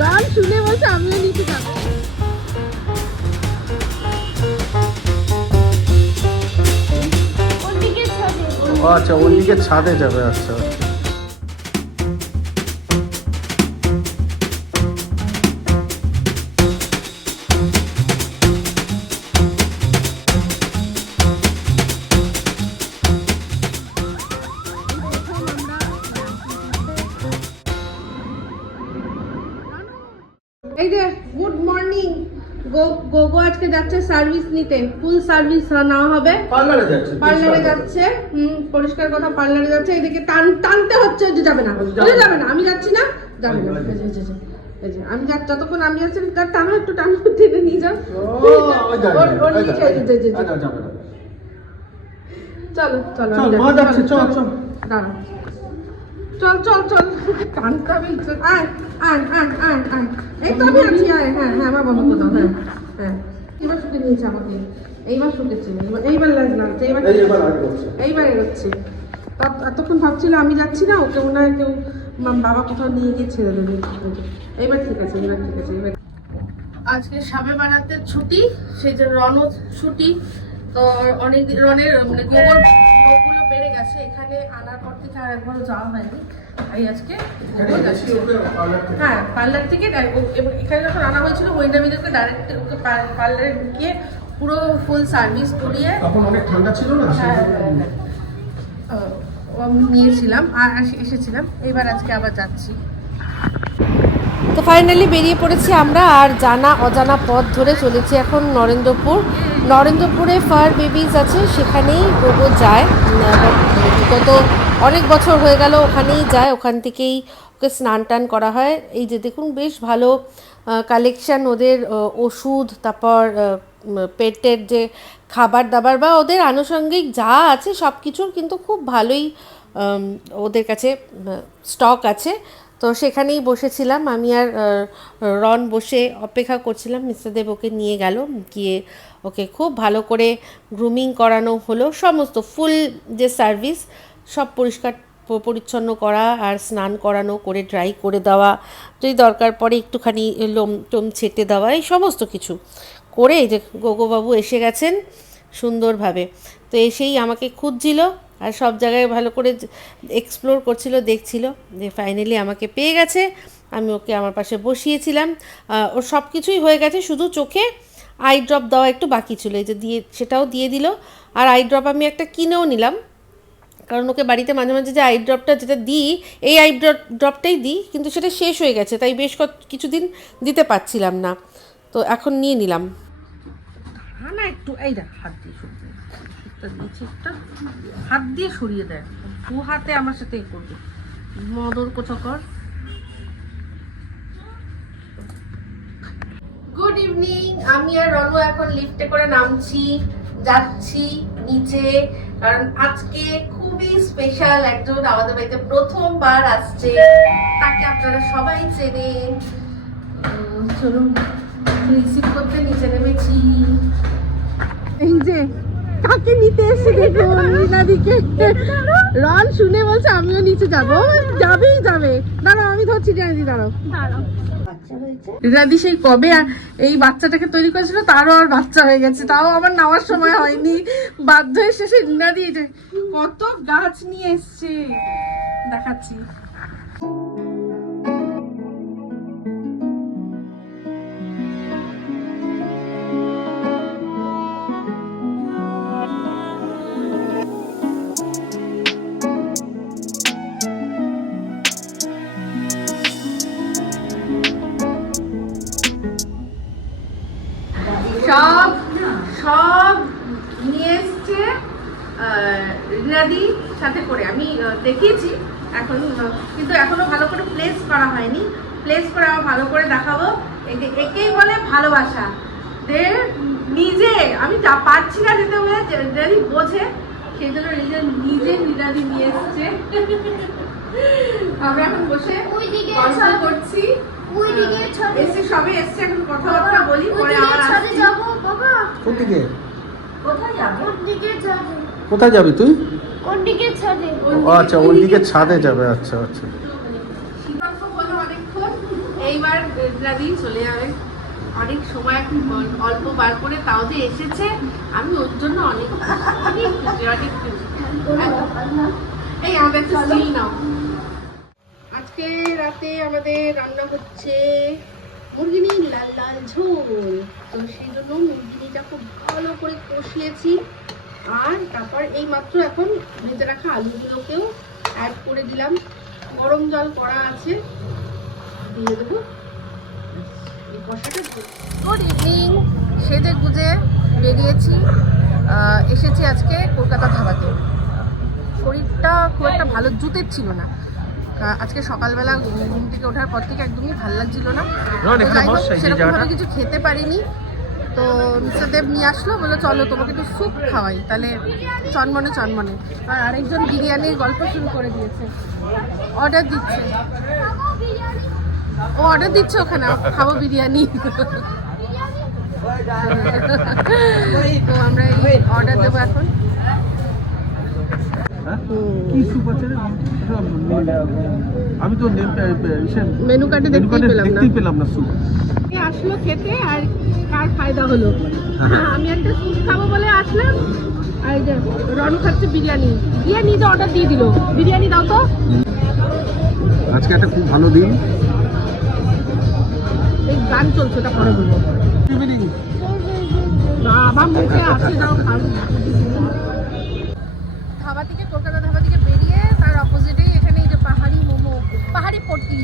রন শুনে বলছে আমিও নিতে যাবো। আচ্ছা ওইদিকে ছাদে যাবে। আচ্ছা এই যে গুড মর্নিং, গোগো আজকে যাচ্ছে সার্ভিস নিতে, ফুল সার্ভিস নেওয়া হবে। পার্লারে যাচ্ছে পরিষ্কার কথা, পার্লারে যাচ্ছে। এদিকে টানতে হচ্ছে যে যাবে না, যাবে না, আমি যাচ্ছি না, যাবে না। আমি যাচ্ছি, যতক্ষণ আমি যাচ্ছি তার টানো, একটু টানো, টেনে নিয়ে যাও। চলো চলো দাঁড়া, চল চল চল, টানতে হবে। আয় আয় আয় আয় আয়, এই তো আমি আছি। আয়, হ্যাঁ হ্যাঁ বাবা কোথাও, হ্যাঁ হ্যাঁ, এবার শুকে নিয়েছে আমাকে, এইবার শুকেছে, এইবার লাগছে, এইবার এগোচ্ছে। এতক্ষণ ভাবছিল আমি যাচ্ছি না, ওকে মনে হয় কেউ বাবা কোথাও নিয়ে গিয়ে ছেড়ে দেবে। এইবার ঠিক আছে, এইবার ঠিক আছে। এবার আজকে সাবে বারাতের ছুটি, সেই যে রনও ছুটি। তো অনেক রনের মানে গোবরগুলো বেড়ে গেছে, এখানে আনার পর থেকে আর একবারও যাওয়া হয়নি। তাই আজকে হ্যাঁ পার্লার থেকে এখানে যখন আনা হয়েছিল ওইটামিদেরকে ডাইরেক্ট ওকে পার্লারে ঢুকিয়ে পুরো ফুল সার্ভিস করিয়ে, তখন অনেক ঠান্ডা ছিল না, আমি নিয়েছিলাম আর এসেছিলাম। এবার আজকে আবার যাচ্ছি। তো ফাইনালি বেরিয়ে পড়েছি আমরা, আর জানা অজানা পথ ধরে চলেছি এখন নরেন্দ্রপুরে ফার বেবিজ আছে, সেখানেই গোগো যায়। গত অনেক বছর হয়ে গেল ওখানেই যায়, ওখান থেকেই ওকে স্নান টান করা হয়। এই যে দেখুন বেশ ভালো কালেকশান ওদের, ওষুধ, তারপর পেটের যে খাবার দাবার বা ওদের আনুষঙ্গিক যা আছে সব কিছুর কিন্তু খুব ভালোই ওদের কাছে স্টক আছে। তো সেখানেই বসেছিলাম আমি আর রন, বসে অপেক্ষা করছিলাম। মিস্টার দেব ওকে নিয়ে গেল, গিয়ে ওকে খুব ভালো করে গ্রুমিং করানো হলো, সমস্ত ফুল যে সার্ভিস সব পরিষ্কার পরিচ্ছন্ন করা আর স্নান করানো, করে ড্রাই করে দেওয়া, যদি দরকার পড়ে একটুখানি লোম টোম ছেটে দেওয়া, এই সমস্ত কিছু করে এই যে গোগোবাবু এসে গেছেন সুন্দরভাবে। তো এসেই আমাকে খুঁজছিল আর সব জায়গায় ভালো করে এক্সপ্লোর করছিল, দেখছিল যে ফাইনালি আমাকে পেয়ে গেছে। আমি ওকে আমার পাশে বসিয়েছিলাম, ওর সব কিছুই হয়ে গেছে, শুধু চোখে আই ড্রপ দেওয়া একটু বাকি ছিল, এই যে সেটাও দিয়ে দিল। আর আই ড্রপ আমি একটা কিনেও নিলাম, কারণ ওকে বাড়িতে মাঝে মাঝে যে আই ড্রপটা যেটা দিই, এই আই ড্রপটাই দিই, কিন্তু সেটা শেষ হয়ে গেছে, তাই বেশ কিছুদিন দিতে পারছিলাম না, তো এখন নিয়ে নিলাম। হ্যাঁ না একটু এই দেখ, হাত দিয়ে সরিয়ে দিয়েছি, একটা হাত দিয়ে সরিয়ে দেয়, দু হাতে আমার সাথে এ করবে, মদর কোথাকর। গুড ইভিনিং, আমি আর রনু এখন লিফটে করে নামছি, যাচ্ছি নিচে, কারণ আজকে খুবই স্পেশাল একজন আমাদের বাড়িতে প্রথমবার আসছে, তাকে আপনারা সবাই চেনেন। চলুন রিসিভ করতে নিচে নেমেছি। এই যে কাকে নিতে এসে দেখুন, রিনাদিকে। রন শুনে বলছে আমিও নিচে যাবো, যাবেই যাবে। দাঁড়াও আমি ধরছি, জানি দাঁড়াও। রিনাদি সেই কবে এই বাচ্চাটাকে তৈরি করেছিল, তারও আর বাচ্চা হয়ে গেছে, তাও আমার নেওয়ার সময় হয়নি, বাধ্য হয়ে শেষে রিনাদি কত গাছ নিয়ে এসছে, দেখাচ্ছি। সব সব নিয়ে এসছে রিনাদি সাথে করে, আমি দেখিয়েছি এখন, কিন্তু এখনো ভালো করে প্লেস করা হয়নি, প্লেস করে আবার ভালো করে দেখাবো। এই যে একেই বলে ভালোবাসা, নিজে আমি পারছি না যেতে, রিনাদি বোঝে, সেই জন্য নিজে রিনাদি নিয়ে এসছে। আমরা এখন বসে গল্প করছি, এসে সবে এসছে, এখন কথাবার্তা বলি, পরে আবার আসছি। কোনদিকে? কোথায় যাবে? কোথায় যাবি তুই? ওদিকে ছাদে। আচ্ছা ওইদিকে ছাদে যাবে। আচ্ছা আচ্ছা। এইবার বেদনা দিয়ে চলে যাবে। অনেক সময় এখন অল্প বার করে তাও যে এসেছে, আমি ওর জন্য অনেক অনেক খুশি, অনেক খুশি। এই আমাদের একটা স্টিল নাও। আজকে রাতে আমাদের রান্না হচ্ছে মুরগিনি লাল লাল ঝোল। তো সেই জন্য মুরগিনিটা খুব ভালো করে কষিয়েছি, আর তারপর এই মাত্র এখন ভেজে রাখা আলুগুলোকেও অ্যাড করে দিলাম। গরম জল করা আছে, দিয়ে দেবো। গুড ইভিনিং, সেজে গুজে বেরিয়েছি, এসেছি আজকে কলকাতা ধাবাতে। শরীরটা খুব একটা ভালো জুতের ছিল না আজকে সকালবেলা, ঘুম থেকে ওঠার পর থেকে একদমই ভালো লাগছিল না। সেরকমভাবে কিছু খেতে পারিনি। তো মিস্টার দেব নিয়ে আসলো, বললো চলো তোমাকে একটু স্যুপ খাওয়াই, তাহলে চনমনে চনমনে। আর আরেকজন বিরিয়ানির গল্প শুরু করে দিয়েছে, অর্ডার দিচ্ছে। ও অর্ডার দিচ্ছে ওখানে, খাবো বিরিয়ানি। তো আমরা এই অর্ডার দেবো এখন। আমি তো মেনু কার্ডে দেখতেই পেলাম না স্যুপ। আসলো খেতে, আর কার ফায়দা হলো। আমি একটা স্যুপ খাবো বলে আসলাম, আর রন খাচ্ছে বিরিয়ানি। বিরিয়ানি তো অর্ডার দিয়ে দিল, বিরিয়ানি দাও তো। আজকে একটা খুব ভালো দিন। এই গান চলছে, ওটা পরে বলবো। আমার মুখে আছে, যাও খাবো। ধাবা থেকে, কলকাতা ধাবা থেকে বেরিয়ে তার অপোজিটেই এখানে এই যে পাহাড়ি মোমো, পাহাড়ি পটলি,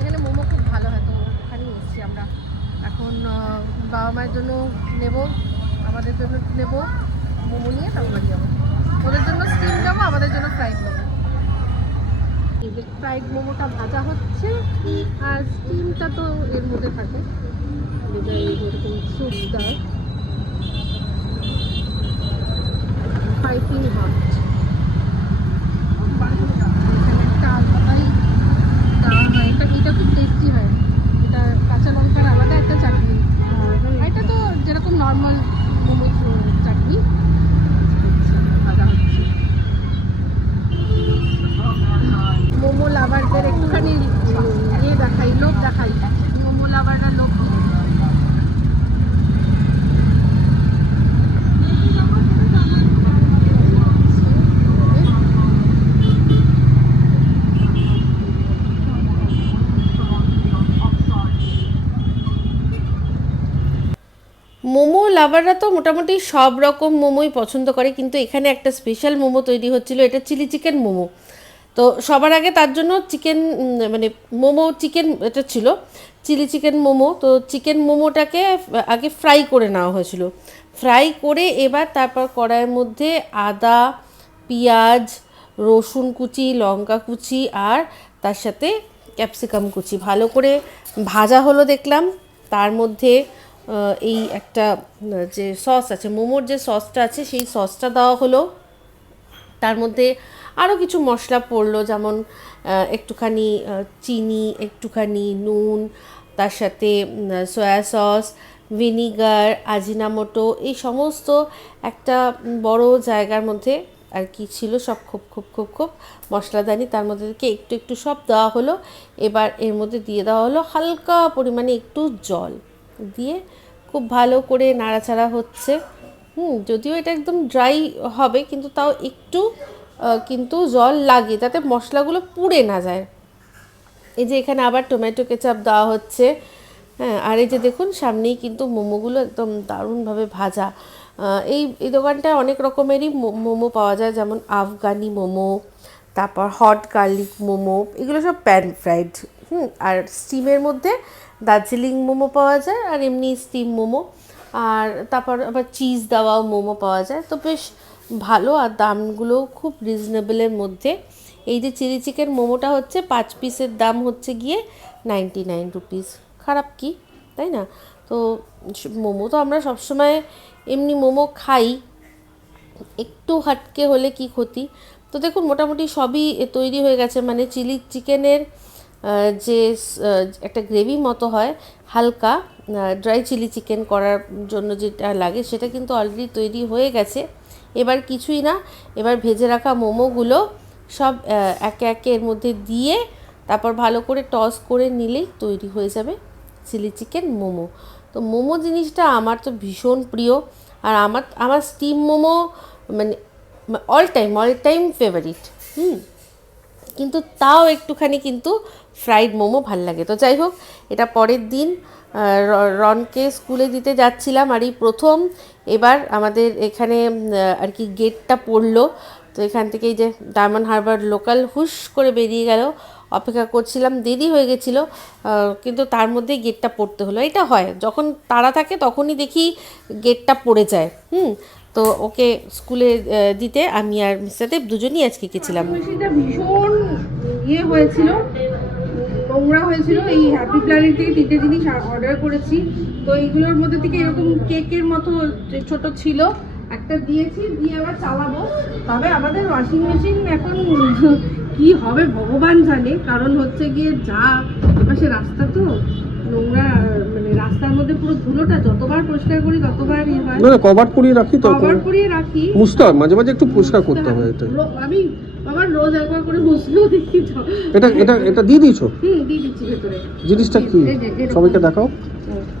এখানে মোমো খুব ভালো হয়। তো ওখানেই এসেছি আমরা এখন। বাবা মায়ের জন্য নেব, আমাদের জন্য নেব মোমো, নিয়ে তারপর বাড়ি যাবো। ওদের জন্য স্টিম নেবো, আমাদের জন্য ফ্রাইড নেবো। এই যে ফ্রাইড মোমোটা ভাজা হচ্ছে, আর স্টিমটা তো এর মধ্যে থাকে, যেটা এরকম স্যুপ দেয়। পাইপিং হট, এটা খুব টেস্টি হয়। এটা কাঁচা লঙ্কার আলাদা একটা চাটনি, এটা তো যেরকম নর্মাল মোমো চাটনি। মোমো লাভারদের একটুখানি ইয়ে দেখাই, লোভ দেখাই। মোমো লাভাররা লোভ মোমো লাভাররা তো মোটামুটি সব রকম মোমোই পছন্দ করে, কিন্তু এখানে একটা স্পেশাল মোমো তৈরি হচ্ছিল, এটা চিলি চিকেন মোমো। তো সবার আগে তার জন্য চিকেন, মানে মোমো চিকেন, এটা ছিল চিলি চিকেন মোমো। তো চিকেন মোমোটাকে আগে ফ্রাই করে নেওয়া হয়েছিল, ফ্রাই করে এবার তারপর কড়াইয়ের মধ্যে আদা, পেঁয়াজ, রসুন কুচি, লঙ্কা কুচি, আর তার সাথে ক্যাপসিকাম কুচি ভালো করে ভাজা হলো দেখলাম। তার মধ্যে এই একটা যে সস আছে, মোমোর যে সসটা আছে, সেই সসটা দেওয়া হলো। তার মধ্যে আরও কিছু মশলা পড়লো, যেমন একটুখানি চিনি, একটুখানি নুন, তার সাথে সয়া সস, ভিনিগার, আজিনামোটো, এই সমস্ত একটা বড় জায়গার মধ্যে আর কি ছিল, সব খুব খুব খুব খুব মশলাদানি। তার মধ্যে থেকে একটু একটু সব দেওয়া হলো। এবার এর মধ্যে দিয়ে দেওয়া হলো হালকা পরিমাণে একটু জল দিয়ে খুব ভালো করে নাড়াচাড়া হচ্ছে। যদিও এটা একদম ড্রাই হবে, কিন্তু তাও একটু কিন্তু জল লাগে, যাতে মশলাগুলো পুড়ে না যায়। এই যে এখানে আবার টমেটো কেচাপ দেওয়া হচ্ছে। হ্যাঁ, আর এই যে দেখুন সামনেই কিন্তু মোমোগুলো একদম দারুণভাবে ভাজা। এই দোকানটায় অনেক রকমেরই মোমো পাওয়া যায়, যেমন আফগানি মোমো, তারপর হট গার্লিক মোমো, এগুলো সব প্যান ফ্রাইড। আর স্টিমের মধ্যে দার্জিলিং মোমো পাওয়া যায়, আর এমনি স্টিম মোমো, আর তারপর আবার চিজ দেওয়াও মোমো পাওয়া যায়। তো বেশ ভালো, আর দামগুলোও খুব রিজনেবলের মধ্যে। এই যে চিলি চিকেন মোমোটা হচ্ছে 5 পিসের দাম হচ্ছে গিয়ে 99 রুপিস। খারাপ কি, তাই না? তো মোমো তো আমরা সবসময় এমনি মোমো খাই, একটু হাটকে হলে কি ক্ষতি। তো দেখুন মোটামুটি সবই তৈরি হয়ে গেছে, মানে চিলি চিকেনের যে একটা গ্রেভি মতো হয় হালকা, ড্রাই চিলি চিকেন করার জন্য যেটা লাগে, সেটা কিন্তু অলরেডি তৈরি হয়ে গেছে। এবার কিছুই না, এবার ভেজে রাখা মোমোগুলো সব একে একে এর মধ্যে দিয়ে তারপর ভালো করে টস করে নিলেই তৈরি হয়ে যাবে চিলি চিকেন মোমো। তো মোমো জিনিসটা আমার তো ভীষণ প্রিয়, আর আমার স্টিম মোমো মানে অল টাইম ফেভারিট। কিন্তু তাও একটুখানি কিন্তু ফ্রাইড মোমো ভাল লাগে। তো যাই হোক, এটা পরের দিন রনকে স্কুলে দিতে যাচ্ছিলাম, আর এই প্রথম এবার আমাদের এখানে আর কি গেটটা পড়লো। তো এখান থেকে এই যে ডায়মন্ড হারবার লোকাল হুশ করে বেরিয়ে গেল, অপেক্ষা করছিলাম, দেরি হয়ে গেছিলো, কিন্তু তার মধ্যেই গেটটা পড়তে হলো। এটা হয় যখন তাড়া থাকে তখনই দেখি গেটটা পড়ে যায়। তো ওকে স্কুলে দিতে আমি আর মিস্টার দেব দুজনই আজকে গেছিলাম। মেশিনটা ভীষণ হয়েছিল, নোংরা হয়েছিল। এই হ্যাপি প্ল্যানেট থেকে 3টে জিনিস অর্ডার করেছি, তো এইগুলোর মধ্যে থেকে এরকম কেকের মতো ছোট ছিল, একটা দিয়েছি, দিয়ে আবার চালাবো। তবে আমাদের ওয়াশিং মেশিন এখন কি হবে ভগবান জানে, কারণ হচ্ছে গিয়ে যা এপাশে রাস্তা তো নোংরা, মানে রাস্তার মধ্যে পুরো ধুলোটা যতবার পরিষ্কার করি ততবার হয়। না কভার করিয়ে রাখি, তো কভার করিয়ে রাখি, মুছতে হয় মাঝে মাঝে, একটু পরিষ্কার করতে হয়। এটা আমি বাবা রোজ একবার করে মুছলেও দেখি। এটা দিয়ে দিয়েছো? দিয়ে দিচ্ছি ভেতরে। জিনিসটা কি এরকম। সবাইকে দেখাও,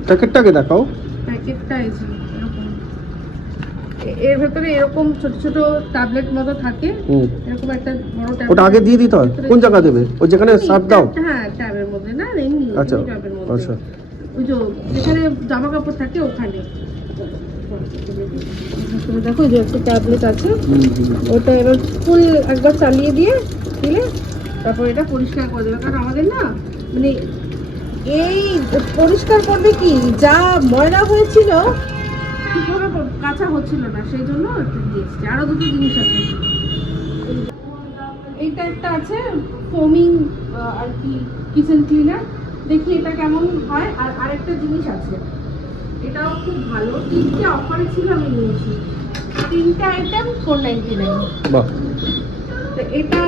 প্যাকেটটাকে দেখাও। প্যাকেটটা এরকম, এর ভেতরে এরকম ছোট ছোট ট্যাবলেট মতো থাকে, এরকম একটা বড় ট্যাবলেট। ওটা আগে দিয়ে দিতে হয়? কোন জায়গা দেবে? ওই যেখানে সার্ফ দাও? হ্যাঁ, ট্যাবের মধ্যে না, এমনি আচ্ছা ট্যাবের মধ্যে। আচ্ছা, ওই যে যেখানে জামা কাপড় থাকে ওখানে দেখো যে একটা ট্যাবলেট আছে, ওটা এবার ফুল একবার চালিয়ে দিলে তারপর এটা পরিষ্কার করে দেবে। কারণ আমাদের না মানে এই পরিষ্কার করবে কি, যা ময়লা হয়েছিল ঠিকভাবে কাঁচা হচ্ছিল না, সেই জন্য একটু দিয়েছি। আরো দুটো জিনিস আছে, এইটা একটা আছে ফোমিং আর কি কিচেন ক্লিনার, দেখি এটা কেমন হয়। আর আরেকটা জিনিস আছে, এটাও খুব ভালো, 3টে অফারে ছিল, আমি নিয়েছি। 3টে আইটেম 499। বাহ। তো এটা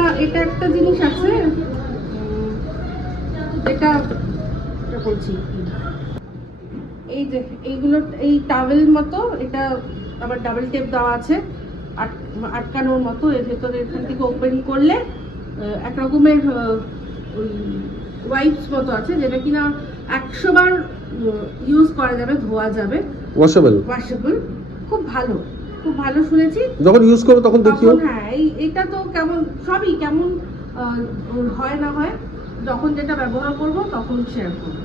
একটা জিনিস আছে, এটা বলছি এই যে এইগুলো, এই টাওয়েল মতো, এটা আবার ডাবল টেপ দেওয়া আছে আটকানোর মতো। এর ভেতরে এখান থেকে ওপেন করলে এক রকমের ওই ওয়াইপস মতো আছে, যেটা কিনা 100 বার ইউজ করা যাবে, ধোয়া যাবে, ওয়াশেবল। খুব ভালো শুনেছি। যখন ইউজ করো তখন দেখিও। হ্যাঁ, এটা তো কেমন সবই কেমন হয় না হয়, যখন যেটা ব্যবহার করব তখন শেয়ার করব।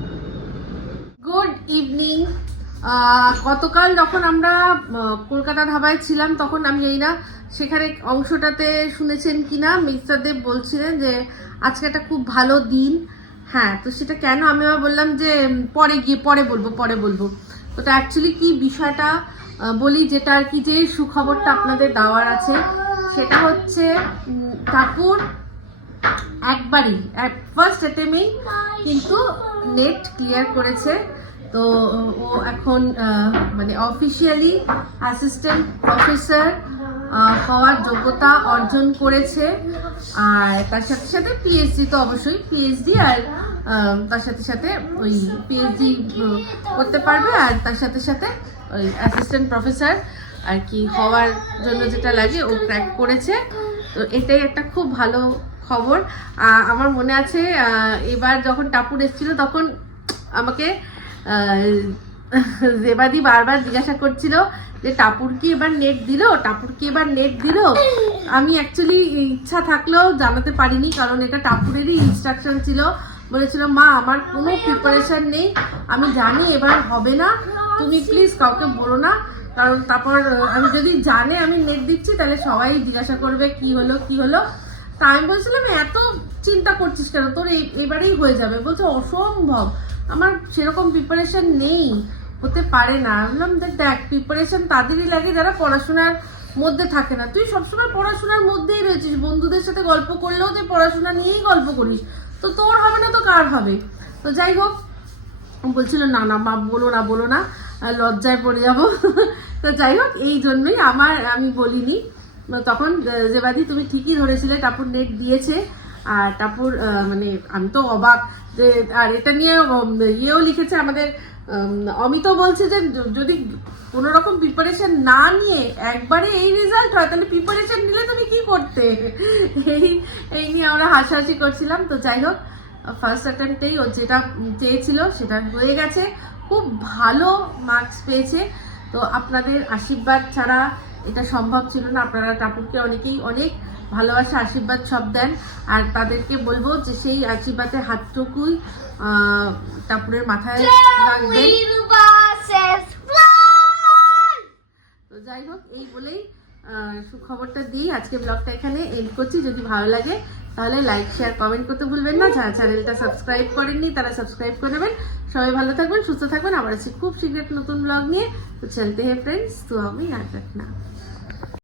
Good evening. গতকাল যখন আমরা কলকাতা ধাবায় ছিলাম, তখন আমি জানি না সেখানে অংশটাতে শুনেছেন কিনা, মিস্টার দেব বলছিলেন যে আজকে একটা খুব ভালো দিন। হ্যাঁ, তো সেটা কেন আমি আবার বললাম যে পরে বলবো। তো অ্যাকচুয়ালি কি বিষয়টা বলি, যেটা আর কি, যে সুখবরটা আপনাদের দেওয়ার আছে, সেটা হচ্ছে ঠাকুর একবারই ফার্স্ট অ্যাটেম্পেই কিন্তু নেট ক্লিয়ার করেছে। তো ও এখন মানে অফিসিয়ালি অ্যাসিস্ট্যান্ট প্রফেসর হওয়ার যোগ্যতা অর্জন করেছে। আর তার সাথে সাথে পিএইচডি, তো অবশ্যই পিএইচডি, আর তার সাথে সাথে ওই পিএইচডি করতে পারবে, আর তার সাথে সাথে ওই অ্যাসিস্ট্যান্ট প্রফেসর আর কি হওয়ার জন্য যেটা লাগে ও ক্র্যাক করেছে। তো এটাই একটা খুব ভালো খবর। আমার মনে আছে এবার যখন টাপুর এসেছিল তখন আমাকে জেবাদি বারবার জিজ্ঞাসা করছিল যে টাপুর কি এবার নেট দিল। আমি অ্যাকচুয়ালি ইচ্ছা থাকলেও জানাতে পারিনি, কারণ এটা টাপুরেরই ইনস্ট্রাকশন ছিল। বলেছিল, মা আমার কোনো প্রিপারেশন নেই, আমি জানি এবার হবে না, তুমি প্লিজ কাউকে বলো না, কারণ তারপর আমি যদি জানে আমি নেট দিচ্ছি তাহলে সবাই জিজ্ঞাসা করবে কি হলো। তা আমি বলছিলাম, এত চিন্তা করছিস কেন, তোর এবারেই হয়ে যাবে। বলছে অসম্ভব, আমার সেরকম প্রিপারেশন নেই, হতে পারে না। বললাম, দেখ প্রিপারেশন তাদেরই লাগে যারা পড়াশোনার মধ্যে থাকে না। তুই সবসময় পড়াশোনার মধ্যেই রয়েছিস, বন্ধুদের সাথে গল্প করলেও তুই পড়াশোনা নিয়েই গল্প করিস, তো তোর হবে না তো কার হবে। তো যাই হোক, বলছিল না মা বলো না, লজ্জায় পড়ে যাবো। তো যাই হোক, এই জন্যই আমি বলিনি। তখন জেবাদি তুমি ঠিকই ধরেছিলে, টাপুর নেট দিয়েছে। আর টাপুর মানে আমি তো অবাক যে, আর এটা নিয়ে ইয়েও লিখেছে আমাদের অমিত, বলছে যে যদি কোনো রকম প্রিপারেশন না নিয়ে একবারে এই রেজাল্ট হয় তাহলে প্রিপারেশন নিলে তুমি কি করতে। এই নিয়ে আমরা হাসাহাসি করছিলাম। তো যাই হোক, ফার্স্ট অ্যাটেম্পটেই ও যেটা চেয়েছিল সেটা হয়ে গেছে, খুব ভালো মার্কস পেয়েছে। তো আপনাদের আশীর্বাদ ছাড়া এটা সম্ভব ছিল না। আপনারা টাপুরকে অনেকেই অনেক ভালোবাসা আশীর্বাদ সব দেন, আর তাদেরকে বলবো যে সেই আশীর্বাদের হাতটুকুই টাপুরের মাথায় রাখবেন। তো যাই হোক, এই বলেই সুখবরটা দিই আজকে ব্লগটা এখানে এন্ড করছি। যদি ভালো লাগে তাহলে লাইক শেয়ার কমেন্ট করতে ভুলবেন না। যারা চ্যানেলটা সাবস্ক্রাইব করেননি তারা সাবস্ক্রাইব করে নেবেন। সবাই ভালো থাকবেন, সুস্থ থাকবেন। আবার আছি খুব শীঘ্র নতুন ব্লগ নিয়ে। তো চলতে হে ফ্রেন্ডস, তো আমি याद रखना।